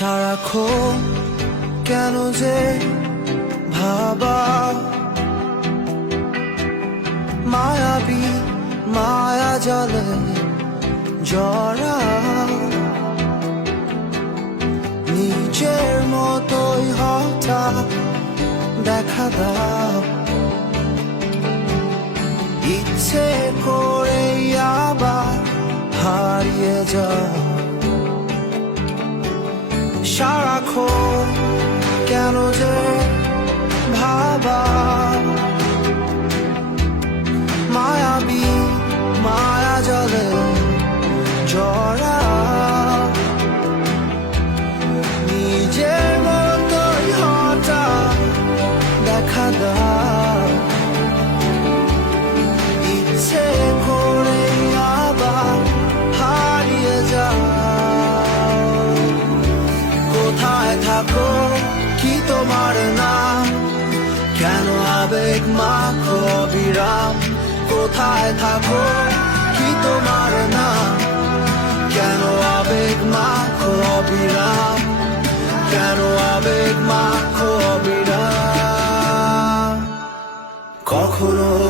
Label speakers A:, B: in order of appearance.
A: সারাক্ষণ কেন যে ভাবা? মায়াবী মায়া জলে জরা। নিজের মতোই হঠাৎ দেখা দাও। ইচ্ছে করে আবার হারিয়ে যাও। সারাক্ষণ কেন না। কেন আবেগ মাখো বিরাম কোথায় থাকো? কি তোমার না? কেন আবেগ মাখো বিরাম কেন আবেগ মাখো বিরাম কখনো